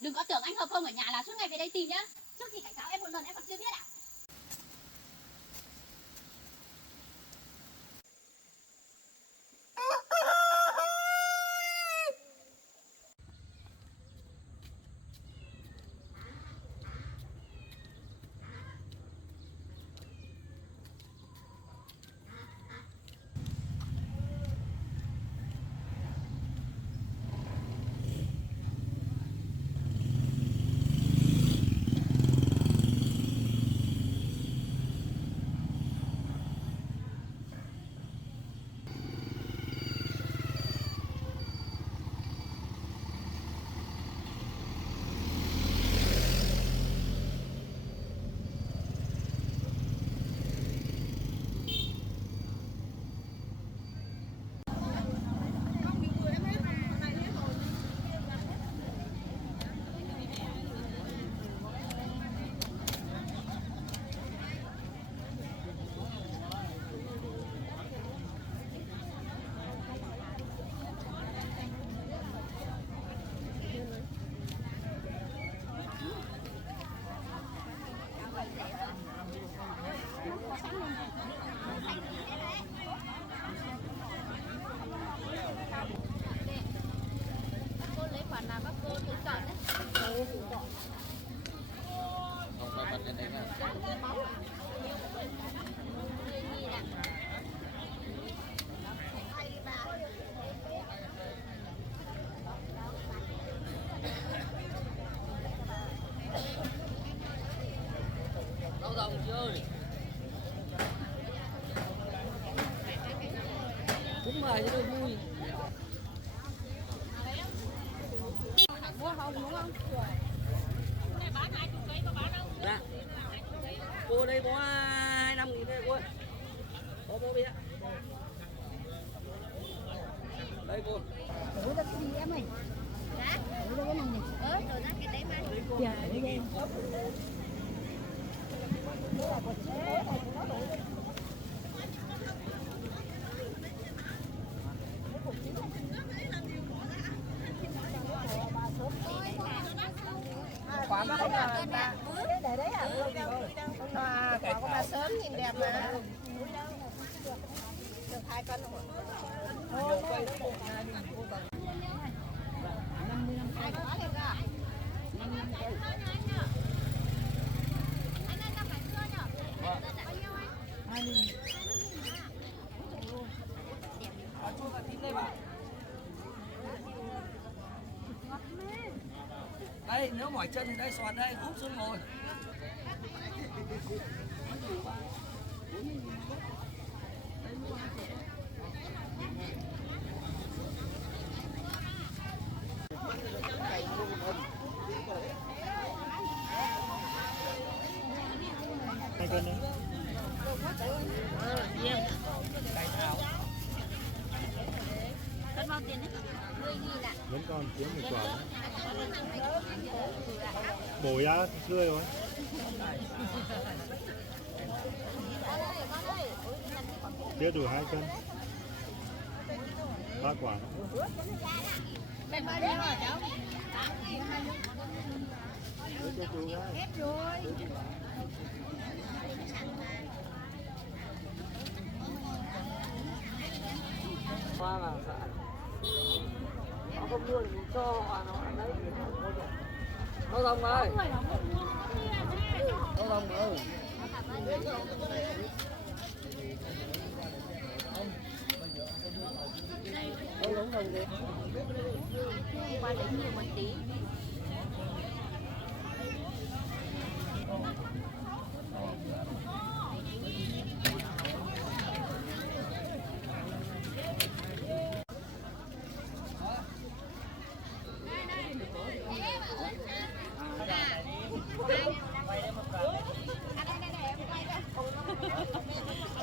Đừng có tưởng anh Hợp không ở nhà là suốt ngày về đây tìm nhá. Trước khi cảnh cáo em một lần em còn chưa biết à? Cô lấy khoản nào các cô tự chọn đấy. Không phải bật lên đấy mà. Đâu đồng chơi. Cũng mời cho vui. Mua không đúng không? Này bán 20 cây có bán không? Dạ. Cô đây có 25.000 đây cô ơi. Có bố biết. Đây cô. Đổi ra cái gì em ơi? Dạ? Đổi ra cái này này. Đổi ra cái đấy mà. Dạ, đổi đây. Quả mà không là để đấy à? À, quả của bà sớm nhìn đẹp mà. Được 2 cân không ạ? Hai quả được à? Anh ơi, cho phải cưa nhở? Bao nhiêu anh? 20.000. Chua cả thịt đây bà. Đây, nếu mỏi chân thì đây xoàn đây, úp xuống ngồi. Hai cân đấy. Cân bao tiền đấy? 10.000 ạ. Vẫn còn thiếu một quả. Bổ ra tươi rồi. Chưa đủ 2 cân. 3 quả. Mày bao nhiêu hả cháu? 8.000. Cho chú nhá. Hết rồi. Hoa là xã. Họ không mua thì cho họ nó ăn đấy. Nó rồng ơi. Nó rồng ơi. Đâu đúng rồng đi. Qua lấy nhiều một tí.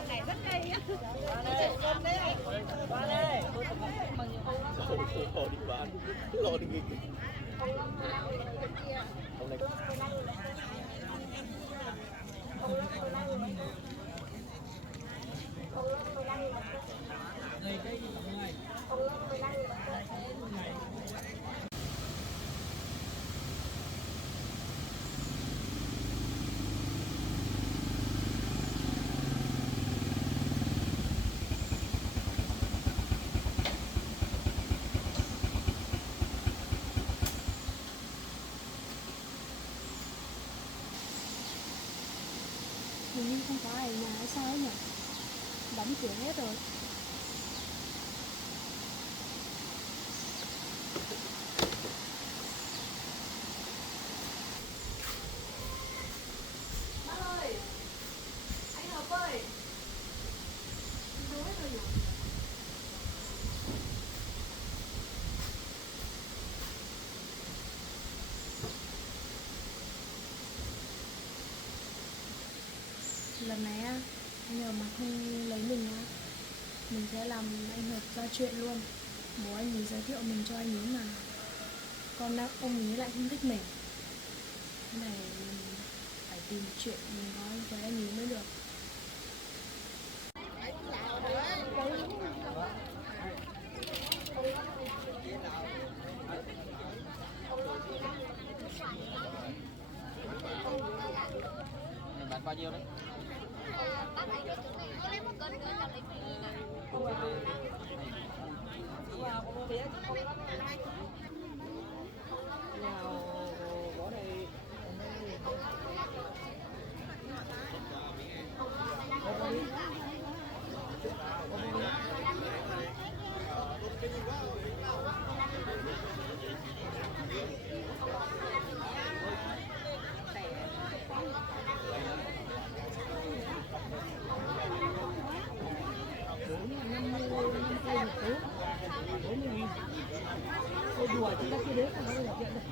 Này rất hay á. Qua đây. Khổ đi bán. Lộn đi nghịch. Hôm nay người cây người. Không có ai ở nhà hay sao ấy nhỉ? Đóng cửa hết rồi. Bác ơi! Anh Hợp ơi! Đâu hết rồi nhỉ? Lần này á, anh Hợp mà không lấy mình á, mình sẽ làm anh Hợp ra chuyện luôn. Bố anh ấy giới thiệu mình cho anh ấy mà ông ấy lại không thích mình. Cái này mình phải tìm chuyện mình nói với anh ấy mới được. Bán bao nhiêu đấy? Bác lấy cho chúng mình, có lấy một cân nữa, chẳng lấy gì cả. Có này. Ôi đùa chứ bác kia đấy là nó là chuyện này.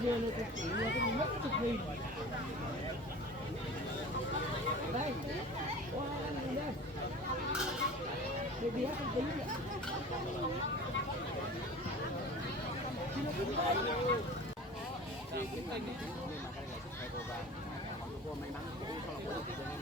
Mua nó cũng chỉ mua cái mất chục nghìn. Đây. Wow, đây. Cái bé không tính vậy. Thì cái kênh này nhưng mà cái này phải vô vào. Mà cô may mắn cô không có được cho nên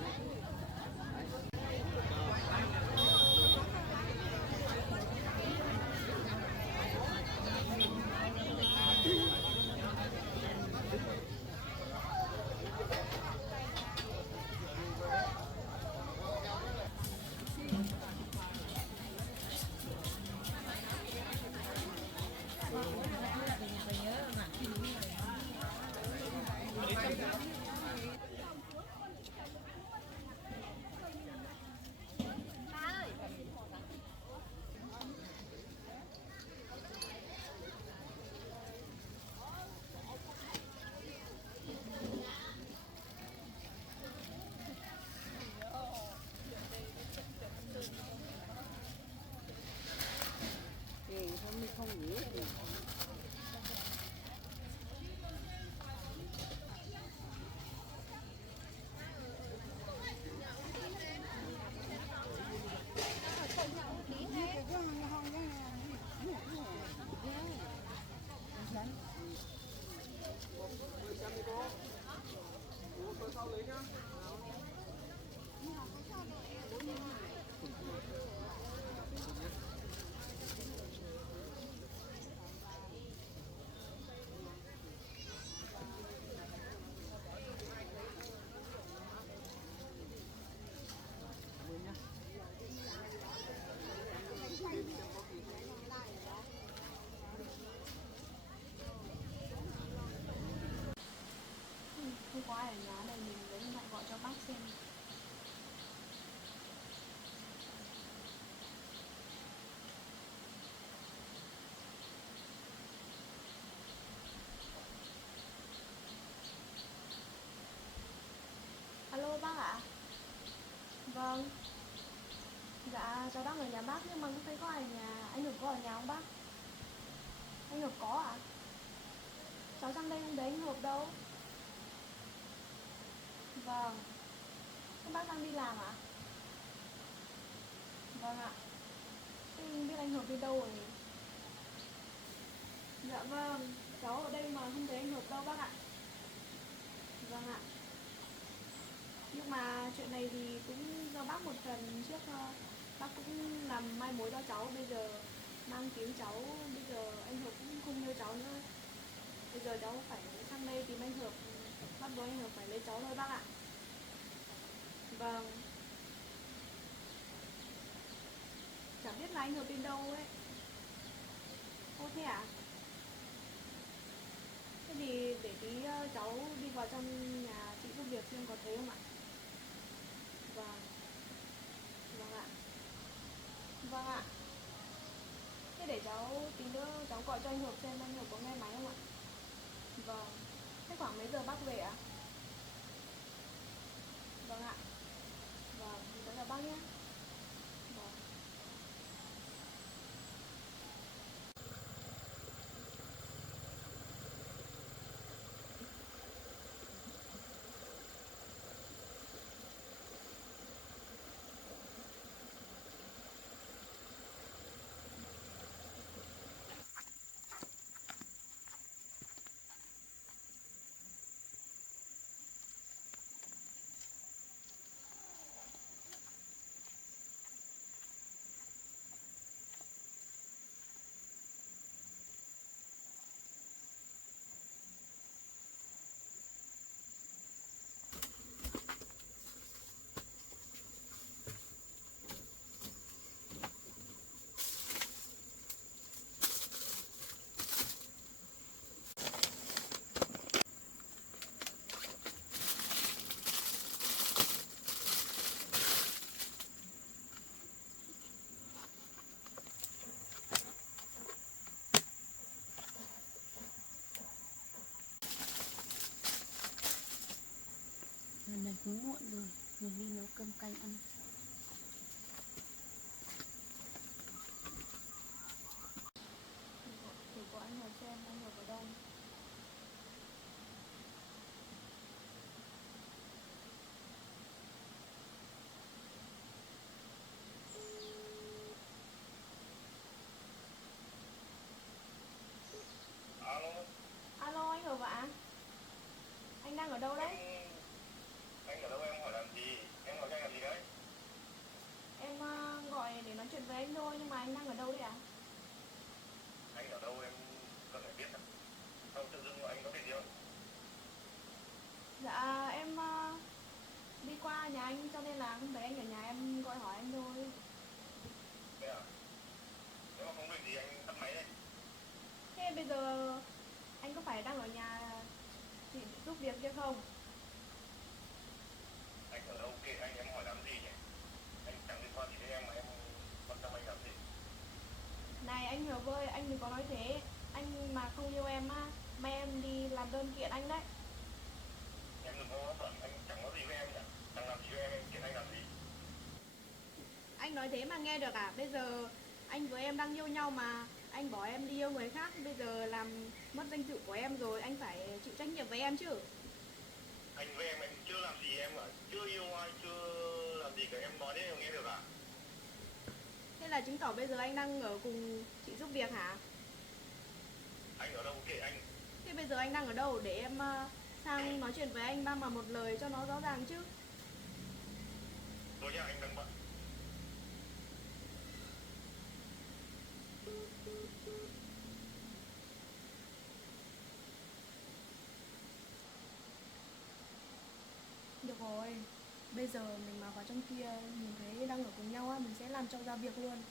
không nghĩ gì. Không có ai ở nhà này, mình lấy điện thoại gọi cho bác xem. Alo bác ạ? Vâng. Dạ, cháu đang ở nhà bác nhưng mà không thấy có ai ở nhà. Anh Hợp có ở nhà không bác? Anh Hợp có ạ? Cháu sang đây không thấy anh Hợp đâu. Vâng. Thế bác đang đi làm ạ? Vâng ạ. Thế không biết anh Hợp đi đâu rồi? Dạ vâng, cháu ở đây mà không thấy anh Hợp đâu bác ạ. Vâng ạ. Nhưng mà chuyện này thì cũng do bác một phần trước, bác cũng làm mai mối cho cháu, bây giờ mang tiếng cháu, bây giờ anh Hợp cũng không yêu cháu nữa. Bây giờ cháu phải sang đây tìm anh Hợp, bắt buộc anh Hợp phải lấy cháu thôi bác ạ. Vâng. Chẳng biết là anh Hợp đi đâu ấy. Ô thế à? Thế thì để tí cháu đi vào trong nhà giúp việc xem có thế không ạ? Vâng. Vâng ạ. Vâng ạ. Thế để cháu tí nữa cháu gọi cho anh Hợp xem anh Hợp có nghe máy không ạ? Vâng. Thế khoảng mấy giờ bác về ạ? Vâng ạ. Vâng, thì cháu chào bác nhé. Vâng. Lần này cũng muộn rồi, mình đi nấu cơm canh ăn. Thử gọi anh Hợp xem anh Hợp ở đâu. Alo, Alo anh Hợp ạ. Anh đang ở đâu đấy? anh ở đâu em hỏi làm gì? Em hỏi anh làm gì đấy? Em gọi để nói chuyện với anh thôi nhưng mà anh đang ở đâu đấy ạ? Anh ở đâu em cần phải biết à? Sao tự dưng anh có việc gì không? Dạ em đi qua nhà anh cho nên là không thấy anh ở nhà em gọi hỏi anh thôi. Thế à? Nếu mà không việc gì anh tắt máy đây. Thế bây giờ anh có phải đang ở nhà chị giúp việc chưa không? Anh ở đâu kệ anh, em hỏi làm gì nhỉ? Anh chẳng liên quan gì đến em mà em quan tâm anh làm gì? Này anh Hợp ơi, anh đừng có nói thế. Anh mà không yêu em á, mai em đi làm đơn kiện anh đấy. Em đừng có bận, anh chẳng có gì với em nhỉ? Chẳng làm gì với em kiện anh làm gì? Anh nói thế mà nghe được à? Bây giờ anh với em đang yêu nhau mà anh bỏ em đi yêu người khác, bây giờ làm mất danh dự của em rồi, anh phải chịu trách nhiệm với em chứ. Anh với em chưa làm gì em ạ, chưa yêu ai, chưa làm gì cả, em nói thế em nghe được à? Thế là chứng tỏ bây giờ anh đang ở cùng chị giúp việc hả? Anh ở đâu kệ anh. Thế bây giờ anh đang ở đâu để em sang nói chuyện với anh ba mà một lời cho nó rõ ràng chứ. Thôi nhá, anh đang bận. Được rồi, bây giờ mình mà vào trong kia nhìn thấy đang ở cùng nhau á, mình sẽ làm cho ra việc luôn.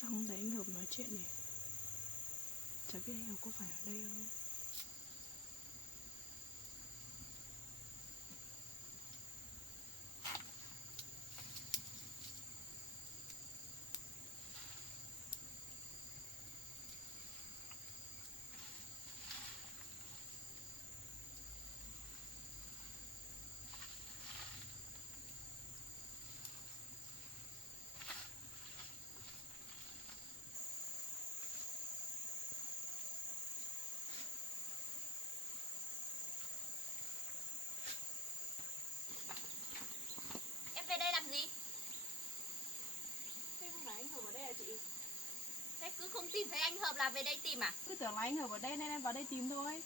Sao không thấy anh Hợp nói chuyện nhỉ? Chả biết anh Hợp có phải ở đây không? Em về đây làm gì? Thế không phải anh Hợp ở đây à chị? Thế cứ không tìm thấy anh Hợp là về đây tìm à? Cứ tưởng là anh Hợp ở đây nên em vào đây tìm thôi.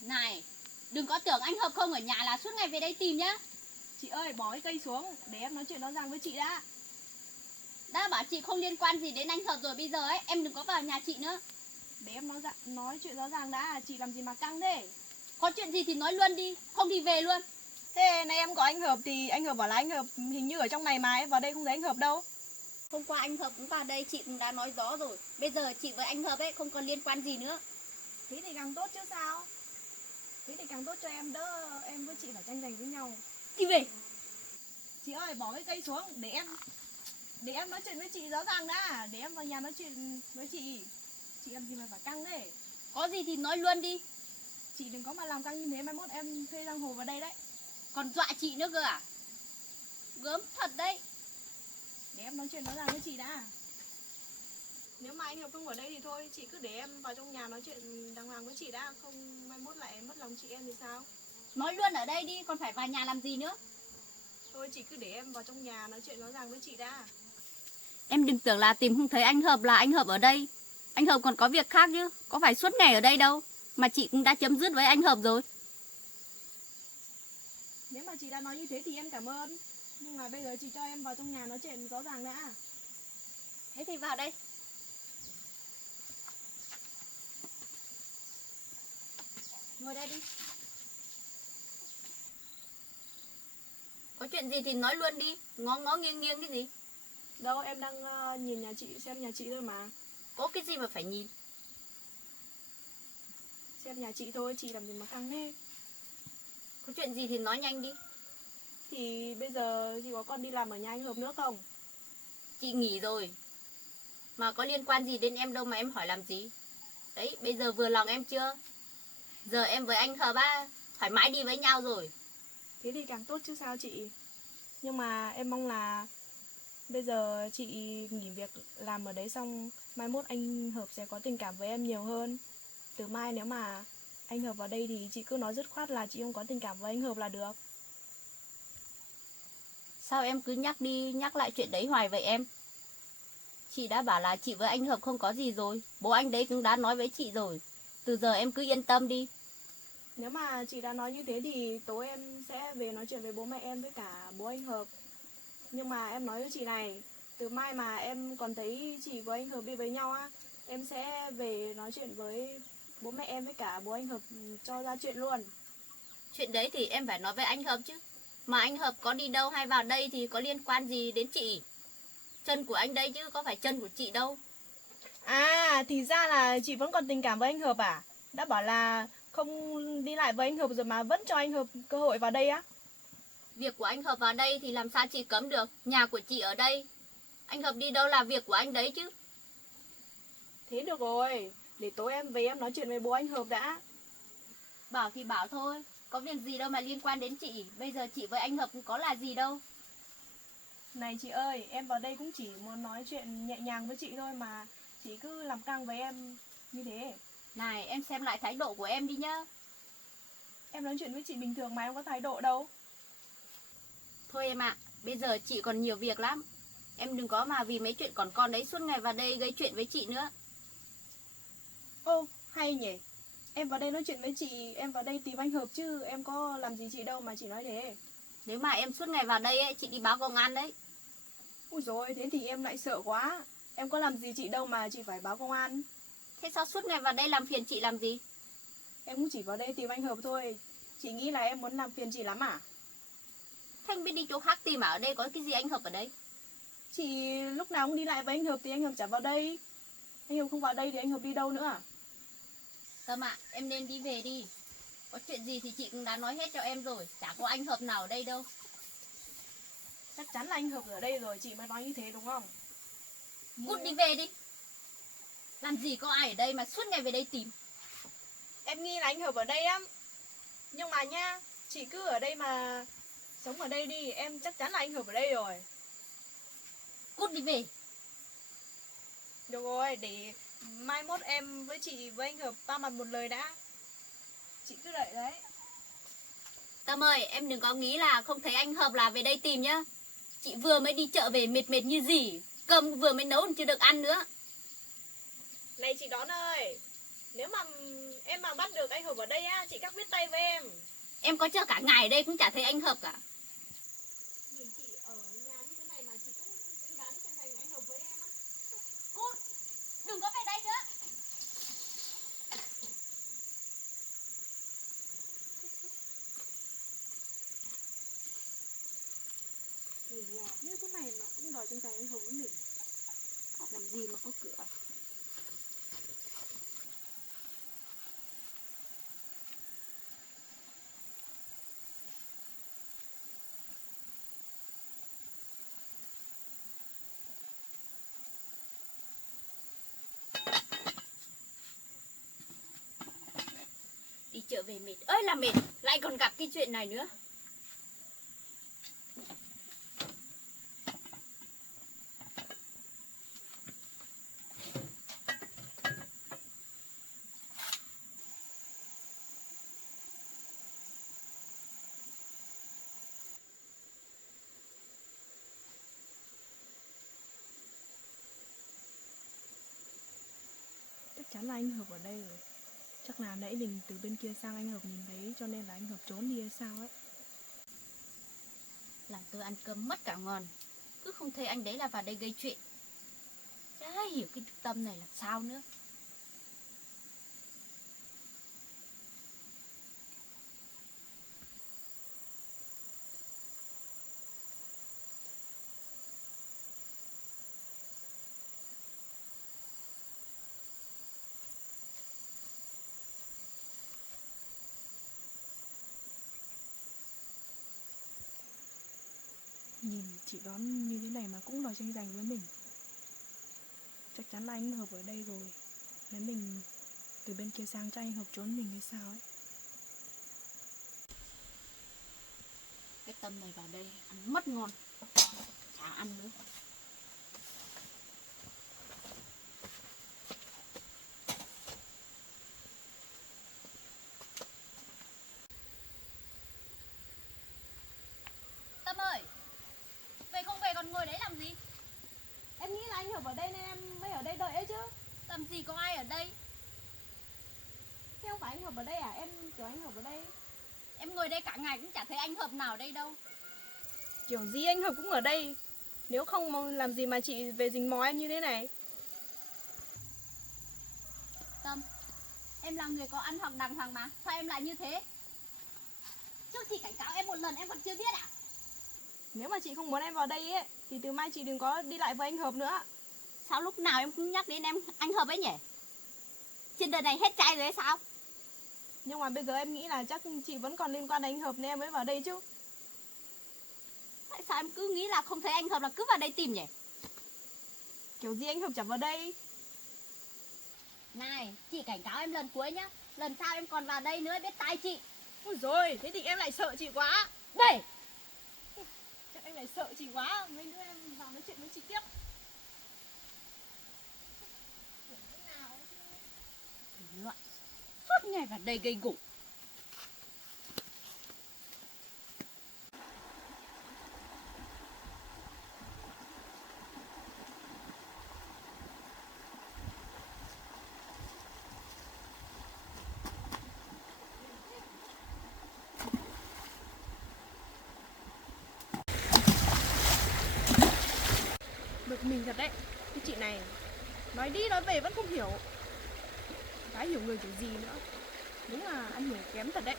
Này, đừng có tưởng anh Hợp không ở nhà là suốt ngày về đây tìm nhá. Chị ơi, bỏ cái cây xuống để em nói chuyện rõ ràng với chị đã. Đã bảo chị không liên quan gì đến anh Hợp rồi, bây giờ ấy em đừng có vào nhà chị nữa. Để em nói chuyện rõ ràng đã. Chị làm gì mà căng thế? Có chuyện gì thì nói luôn đi, không thì về luôn. Thế nay em có anh Hợp thì anh Hợp bảo là anh Hợp hình như ở trong này mà em vào đây không thấy anh Hợp đâu. Hôm qua anh Hợp cũng vào đây, chị cũng đã nói rõ rồi. Bây giờ chị với anh Hợp ấy không còn liên quan gì nữa. Thế thì càng tốt chứ sao? Thế thì càng tốt cho em, đỡ em với chị phải tranh giành với nhau. Đi về. Chị ơi, bỏ cái cây xuống để em nói chuyện với chị rõ ràng đã. Để em vào nhà nói chuyện với chị. Chị làm gì mà phải căng thế? Có gì thì nói luôn đi. Chị đừng có mà làm căng như thế, mai mốt em thuê giang hồ vào đây đấy. Còn dọa chị nữa cơ à? Gớm thật đấy. Để em nói chuyện rõ ràng với chị đã. Nếu mà anh Hợp không ở đây thì thôi, chị cứ để em vào trong nhà nói chuyện đàng hoàng với chị đã. Không mai mốt lại mất lòng chị em thì sao? Nói luôn ở đây đi, còn phải vào nhà làm gì nữa. Thôi chị cứ để em vào trong nhà nói chuyện rõ ràng với chị đã. Em đừng tưởng là tìm không thấy anh Hợp là anh Hợp ở đây. Anh Hợp còn có việc khác chứ, có phải suốt ngày ở đây đâu. Mà chị cũng đã chấm dứt với anh Hợp rồi. Nếu mà chị đã nói như thế thì em cảm ơn. Nhưng mà bây giờ chị cho em vào trong nhà nói chuyện rõ ràng đã. Thế thì vào đây. Ngồi đây đi. Có chuyện gì thì nói luôn đi. Ngó ngó nghiêng nghiêng cái gì? Đâu, em đang nhìn nhà chị, xem nhà chị thôi mà. Có cái gì mà phải nhìn? Xem nhà chị thôi, chị làm gì mà căng thế? Có chuyện gì thì nói nhanh đi. Thì bây giờ chị có còn đi làm ở nhà anh Hợp nữa không? Chị nghỉ rồi. Mà có liên quan gì đến em đâu mà em hỏi làm gì? Đấy, bây giờ vừa lòng em chưa? Giờ em với anh Hợp á, thoải mái đi với nhau rồi. Thế thì càng tốt chứ sao chị. Nhưng mà em mong là bây giờ chị nghỉ việc làm ở đấy xong mai mốt anh Hợp sẽ có tình cảm với em nhiều hơn. Từ mai nếu mà anh Hợp vào đây thì chị cứ nói dứt khoát là chị không có tình cảm với anh Hợp là được. Sao em cứ nhắc đi nhắc lại chuyện đấy hoài vậy em? Chị đã bảo là chị với anh Hợp không có gì rồi. Bố anh đấy cũng đã nói với chị rồi. Từ giờ em cứ yên tâm đi. Nếu mà chị đã nói như thế thì tối em sẽ về nói chuyện với bố mẹ em với cả bố anh Hợp. Nhưng mà em nói với chị này, từ mai mà em còn thấy chị với anh Hợp đi với nhau á, em sẽ về nói chuyện với bố mẹ em với cả bố anh Hợp cho ra chuyện luôn. Chuyện đấy thì em phải nói với anh Hợp chứ. Mà anh Hợp có đi đâu hay vào đây thì có liên quan gì đến chị? Chân của anh đây chứ có phải chân của chị đâu. À, thì ra là chị vẫn còn tình cảm với anh Hợp à? Đã bảo là không đi lại với anh Hợp rồi mà vẫn cho anh Hợp cơ hội vào đây á? Việc của anh Hợp vào đây thì làm sao chị cấm được. Nhà của chị ở đây. Anh Hợp đi đâu là việc của anh đấy chứ. Thế được rồi, để tối em về em nói chuyện với bố anh Hợp đã. Bảo thì bảo thôi. Có việc gì đâu mà liên quan đến chị. Bây giờ chị với anh Hợp cũng có là gì đâu. Này chị ơi, em vào đây cũng chỉ muốn nói chuyện nhẹ nhàng với chị thôi mà chị cứ làm căng với em như thế. Này em xem lại thái độ của em đi nhá. Em nói chuyện với chị bình thường mà em có thái độ đâu. Thôi em ạ, bây giờ chị còn nhiều việc lắm. Em đừng có mà vì mấy chuyện còn con đấy suốt ngày vào đây gây chuyện với chị nữa. Ô, hay nhỉ. Em vào đây nói chuyện với chị, em vào đây tìm anh Hợp chứ em có làm gì chị đâu mà chị nói thế. Nếu mà em suốt ngày vào đây ấy, chị đi báo công an đấy. Ui dồi, thế thì em lại sợ quá. Em có làm gì chị đâu mà chị phải báo công an. Thế sao suốt ngày vào đây làm phiền chị làm gì? Em cũng chỉ vào đây tìm anh Hợp thôi. Chị nghĩ là em muốn làm phiền chị lắm à? Thanh biết đi chỗ khác tìm à? Ở đây có cái gì anh Hợp ở đây? Chị lúc nào cũng đi lại với anh Hợp thì anh Hợp chả vào đây. Anh Hợp không vào đây thì anh Hợp đi đâu nữa à? Tâm ạ, em nên đi về đi. Có chuyện gì thì chị cũng đã nói hết cho em rồi. Chả có anh Hợp nào ở đây đâu. Chắc chắn là anh Hợp ở đây rồi chị mới nói như thế đúng không? Cút đi về đi. Làm gì có ai ở đây mà suốt ngày về đây tìm. Em nghi là anh Hợp ở đây á. Nhưng mà nha, chị cứ ở đây mà sống ở đây đi, em chắc chắn là anh Hợp ở đây rồi. Cút đi về. Được rồi, để mai mốt em với chị với anh Hợp ba mặt một lời đã. Chị cứ đợi đấy. Tâm ơi, em đừng có nghĩ là không thấy anh Hợp là về đây tìm nhá. Chị vừa mới đi chợ về mệt mệt như gì. Cơm vừa mới nấu chưa được ăn nữa. Này chị Đón ơi, nếu mà em mà bắt được anh Hợp ở đây á, chị cắt biết tay với em. Em có chờ cả ngày ở đây cũng chả thấy anh Hợp cả. Nhìn chị ở nhà như thế này mà chị cũng tính đoán xem anh Hợp với em á. Cút, đừng có về đây nữa. Nhìn nhà như thế này mà cũng đòi tranh giành anh Hợp với mình. Làm gì mà có cửa. Đi chợ về mệt ơi là mệt. Lại còn gặp cái chuyện này nữa. Chắc chắn là anh Hợp ở đây rồi. Chắc là nãy mình từ bên kia sang anh Hợp nhìn thấy cho nên là anh Hợp trốn đi hay sao ấy. Làm tôi ăn cơm mất cả ngon. Cứ không thấy anh đấy là vào đây gây chuyện. Chả hiểu cái Tâm này là sao nữa. Nhìn chị Đón như thế này mà cũng đòi tranh giành với mình. Chắc chắn là anh Hợp ở đây rồi. Nếu mình từ bên kia sang cho anh Hợp trốn mình hay sao ấy. Cái Tâm này vào đây ăn mất ngon. Chả ăn nữa. Tâm ơi, về không về còn ngồi đấy làm gì? Em nghĩ là anh Hợp ở đây nên em mới ở đây đợi ấy chứ. Làm gì có ai ở đây? Thế không phải anh Hợp ở đây à? Em kiểu anh Hợp ở đây. Em ngồi đây cả ngày cũng chả thấy anh Hợp nào ở đây đâu. Kiểu gì anh Hợp cũng ở đây. Nếu không làm gì mà chị về rình mò em như thế này. Tâm, em là người có ăn học đàng hoàng mà. Sao em lại như thế? Trước thì cảnh cáo em một lần em còn chưa biết à? Nếu mà chị không muốn em vào đây ấy thì từ mai chị đừng có đi lại với anh Hợp nữa. Sao lúc nào em cũng nhắc đến em anh Hợp ấy nhỉ? Trên đời này hết trai rồi hay sao? Nhưng mà bây giờ em nghĩ là chắc chị vẫn còn liên quan đến anh Hợp nên em mới vào đây chứ. Tại sao em cứ nghĩ là không thấy anh Hợp là cứ vào đây tìm nhỉ? Kiểu gì anh Hợp chẳng vào đây. Này, chị cảnh cáo em lần cuối nhá. Lần sau em còn vào đây nữa biết tay chị. Ôi rồi, thế thì em lại sợ chị quá. Đây, Chắc em lại sợ chị quá. Mấy đứa em vào nói chuyện với chị tiếp. loạn. Suốt ngày vào đây gây gổ. Bực mình thật đấy. Cái chị này nói đi nói về vẫn không hiểu. Gái hiểu người kiểu gì nữa. Đúng là ăn hiểu kém thật đấy.